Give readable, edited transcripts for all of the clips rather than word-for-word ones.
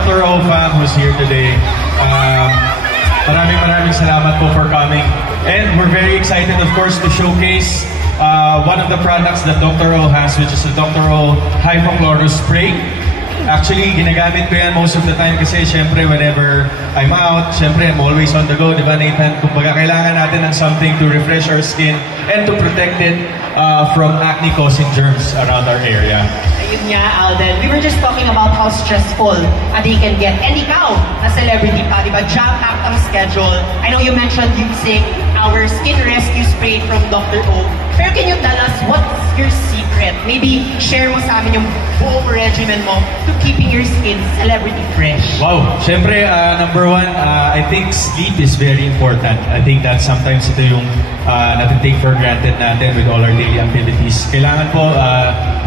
Dr. O fam who's here today. Maraming salamat po for coming. And we're very excited, of course, to showcase one of the products that Dr. O has, which is the Dr. O Hypochlorous Spray. Actually, ginagamit ko yan most of the time kasi syempre whenever I'm out, syempre I'm always on the go, di ba Nathan? Kumbaga kailangan natin ng something to refresh our skin and to protect it from acne-causing germs around our area. Ayun nga, Alden. We were just talking about how stressful they can get. And ikaw, na celebrity pa, di ba? Jam-packed ang schedule. I know you mentioned using our Skin Rescue Spray from Dr. O. Pero can you tell us what's your secret? Maybe share mo sa amin yung buong regimen mo to keeping your skin celebrity fresh. Wow! Siyempre, number one, I think sleep is very important. I think that sometimes ito yung natitake for granted natin with all our daily activities. Kailangan po,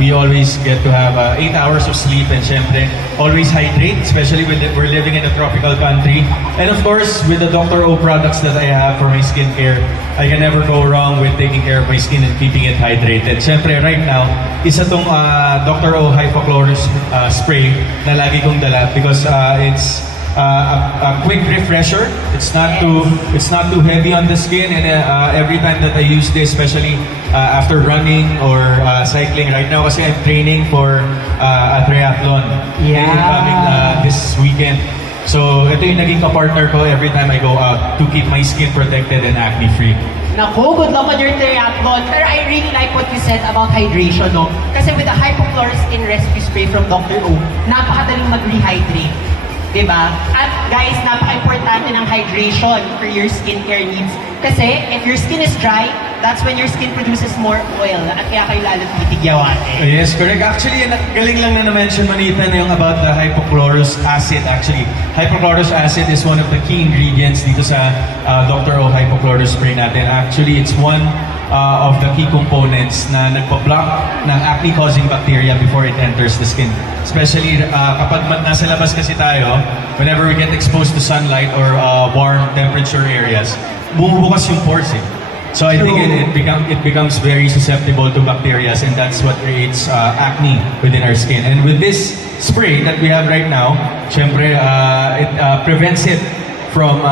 we always get to have 8 hours of sleep and siyempre, always hydrate, especially when we're living in a tropical country. And of course, with the Dr. O products that I have for my skincare, I can never go wrong with taking care of my skin and keeping it hydrated. Siyempre, right now, isa tong Dr. O Hypochlorous Spray na lagi kong dala because it's a quick refresher. It's not too heavy on the skin, and every time that I use this, especially after running or cycling right now, kasi I'm training for a triathlon coming this weekend. So ito yung naging ka-partner ko every time I go out to keep my skin protected and acne-free. Naku, good luck on your triathlon. Pero I really like what you said about hydration, no? Kasi with the Hypochlorous Skin Rescue Spray from Dr. O, napakadaling mag-rehydrate. Diba? At guys, napaka-importante ng hydration for your skincare needs. Kasi if your skin is dry, that's when your skin produces more oil at kaya kayo lalo titigyawan. Yes, correct. Actually, galing lang na na-mention mo Nathan yung about the hypochlorous acid. Actually, hypochlorous acid is one of the key ingredients dito sa Dr. O Hypochlorous Spray natin. Actually, it's one of the key components na nagpa-block ng acne-causing bacteria before it enters the skin. Especially kapag nasa labas kasi tayo, whenever we get exposed to sunlight or warm temperature areas, bumubukas yung pores eh. So I think it becomes very susceptible to bacteria, and that's what creates acne within our skin. And with this spray that we have right now, syempre, it prevents it from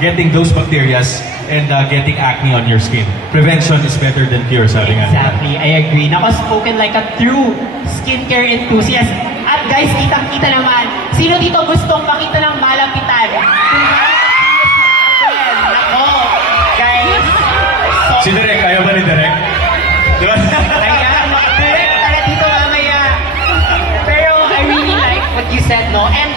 getting those bacteria and getting acne on your skin. Prevention is better than cure, sabi nga. Exactly, I agree. Nako, spoken like a true skincare enthusiast. At guys, kitang-kita naman, sino dito gustong makita ng malapitan? Nako, guys. Si Derek, ayaw ba ni Derek? Diba? Ayan, Derek, tara dito mamaya. Pero I really like what you said, no? And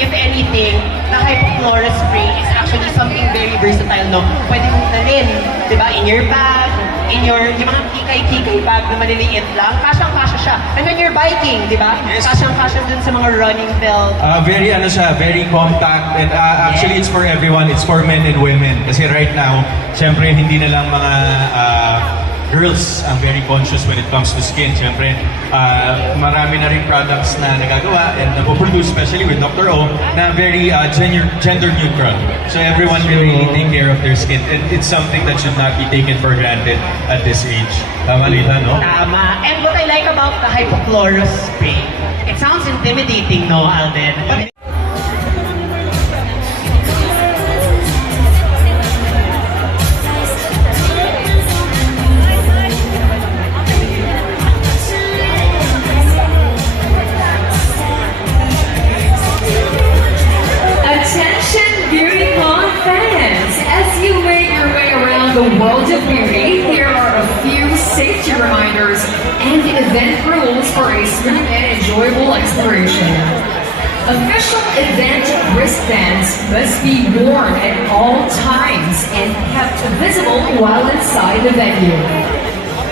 if anything, the Hypochlorous Spray is actually something very versatile, no? Pwede mong dalhin, di ba? In your bag, in your, yung mga kikay-kikay bag na maliliit lang, kasyang-kasya siya. And when you're biking, di ba? Yes. Kasyang-kasya dun sa mga running belt. Very compact, and actually it's for everyone. It's for men and women. Kasi right now, syempre hindi na lang mga girls ang very conscious when it comes to skin. Syempre, marami na rin products na nagagawa and napoproduce, especially with Dr. O, na very gender neutral. So everyone can really take care of their skin. And it's something that should not be taken for granted at this age. Tama, Lita, no? Tama. And what I like about the Hypochlorous Spray, it sounds intimidating, no, Alden? But the world of beauty, here are a few safety reminders and event rules for a smooth and enjoyable exploration. Official event wristbands must be worn at all times and kept visible while inside the venue.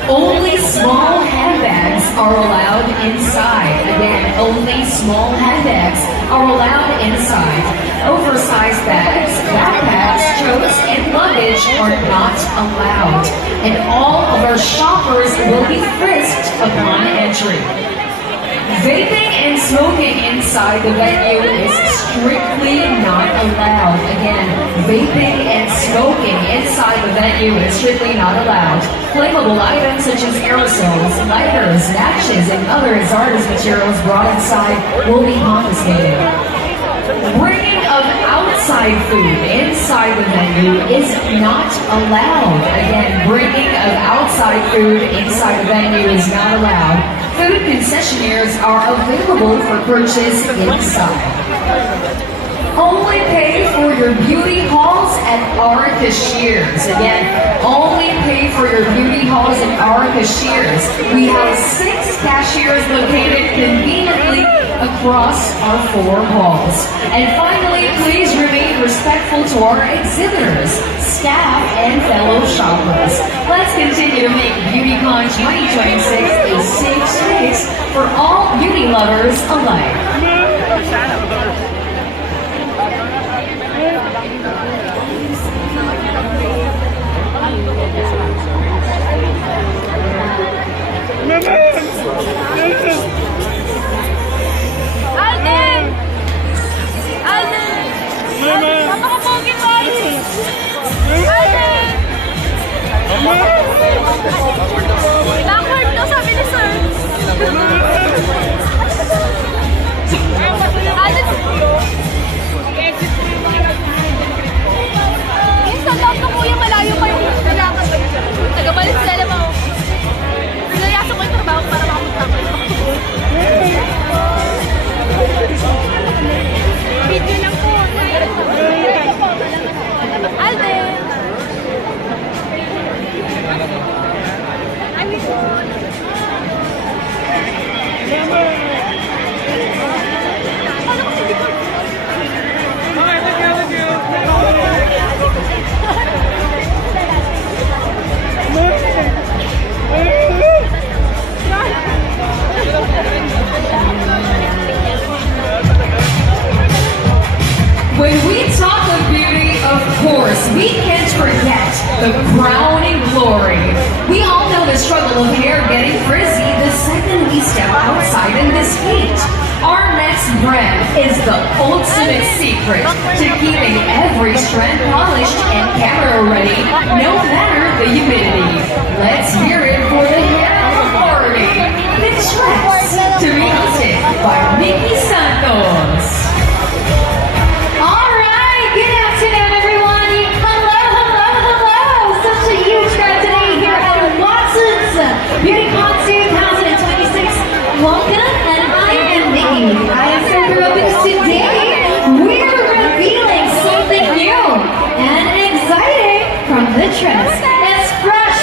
Only small handbags are allowed inside. Again, only small handbags are allowed inside. Oversized bags, backpacks, totes, and luggage are not allowed. And all of our shoppers will be frisked upon entry. Vaping and smoking inside the venue is strictly not allowed. Again, Vaping and smoking inside the venue is strictly not allowed. Flammable items such as aerosols, lighters, matches, and other hazardous materials brought inside will be confiscated. Bringing of outside food inside the venue is not allowed. Again, bringing of outside food inside the venue is not allowed. Food concessionaires are available for purchase inside. Only pay for your beauty hauls at our cashiers. Again, only pay for your beauty hauls at our cashiers. We have 6 cashiers located conveniently across our 4 halls. And finally, please remain respectful to our exhibitors, staff, and fellow shoppers. Let's continue to make BeautyCon 2026 a safe space for all beauty lovers alike. Alden! Alden! Napaka-pogi mo, Alden! Alden! Backward daw, sabi ni sir. Alden! Minsan lang ito, kuya, malayo pa yung lalakad. Nagabalik sila mo. Nilayasan ko yung trabaho para makapunta ko. Video lang po. Alden! Ano po? Paano ko hindi ko? When we talk of beauty, of course, we can't forget the crowning glory. We all know the struggle of hair getting frizzy the second we step outside in this heat. Our next brand is the ultimate secret to keeping every strand polished and camera ready, no matter the humidity. Let's hear it for the hair authority, the Tress, to be hosted by Mickey Santos. Alright, good afternoon everyone. Hello, hello, hello. Such a huge crowd today here at Watson's BeautyCon 2026. Welcome, and I am Mickey. I am so thrilled because today we're revealing something new and exciting from the Tress. It's fresh,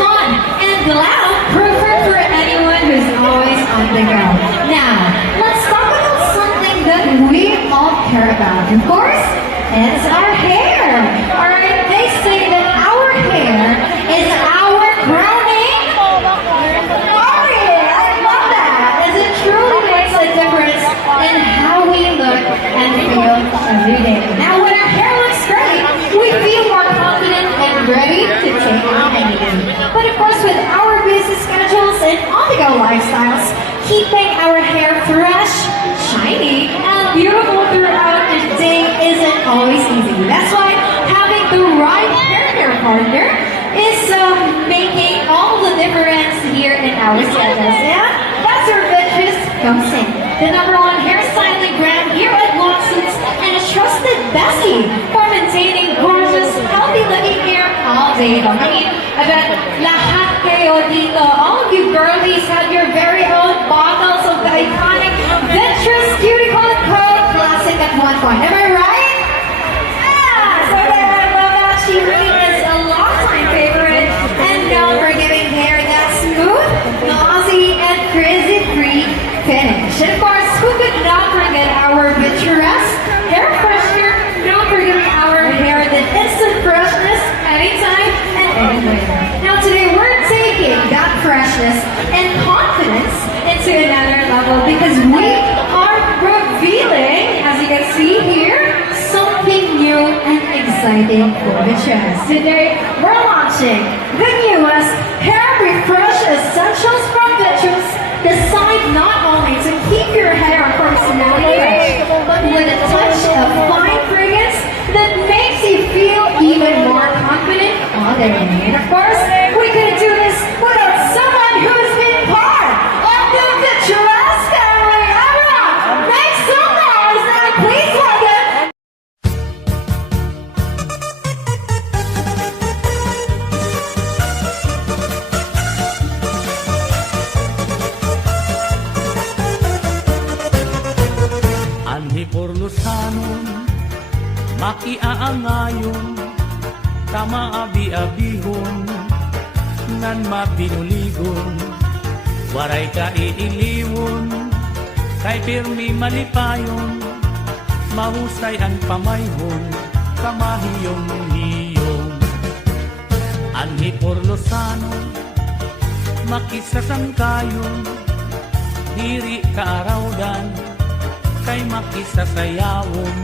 fun, and loud, perfect for anyone who's always on the go. Now, let's talk about something that we all care about. Of course, it's our hair. Alright, they say that our hair is our crowning. Oh yeah, I love that. As it truly makes a difference in how we look and feel every day. Now, when our hair looks great, we feel more confident and ready to take on anything. But of course, with our busy schedules and on-the-go lifestyles, keeping our hair fresh, shiny, and beautiful throughout the day isn't always easy. That's why having the right hair care partner is making all the difference here in our schedules. And that's where Vitris comes in. The #1 hairstyling brand here at Watson's and a trusted bestie for maintaining gorgeous, healthy-looking hair all day long. I mean, I bet lahat kayo dito, all of you girlies have your very own bottles of the iconic Vitris BeautyCon Code Classic at one point. Am I right? Yeah! So there, I love that. She really is a longtime favorite and known for giving hair that smooth, glossy, and frizzy-free finish. And of course, who could not forget our Vitris hair freshener, known for giving our hair the instant freshness anytime and anywhere. Now today we're taking that freshness and confidence into another level because we are revealing, as you can see here, something new and exciting for Vitris. Today we're launching the newest hair refresh essentials from Vitris, designed not only to keep your hair personally fresh, but with a touch of fine fragrance that makes you Anhi por Lusanon, makiaangayon, tama abi-abihon, nan mapinuligon, waray ka iiliwon, kay pirmi malipayon, mahusay ang pamayhon, kamahiyong-hiyong. Anhi por Lusanon, makisasangkayon, diri kaarawdan, kay makisasayawon,